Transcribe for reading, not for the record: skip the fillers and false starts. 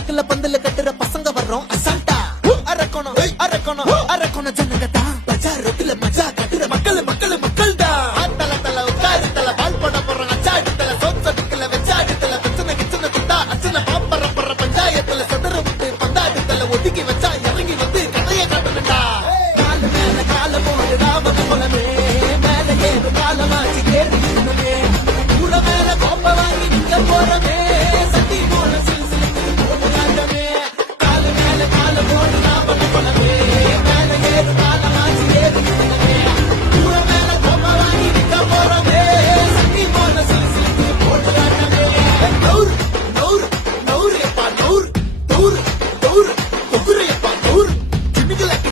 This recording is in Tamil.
டக்குல பந்தல கட்டுற பசங்க வர்றோம் அசால்ட்டா அரக்கணும் அரக்கணும் அரக்கணும் ஜனங்க தான் பஜார் ரோட்ல மஜா கட்டுற மக்கள் மக்கள் மக்கள் தான் தல தல உட்காரு தல பால் போட போறோம் அச்சாடு தல சோச்சடுக்கல வச்சாடு தல பிரச்சனை கிச்சனை குட்டா அச்சனை பாப்பற போற பஞ்சாயத்துல சதுர விட்டு பந்தாடு தல ஒதுக்கி வச்சா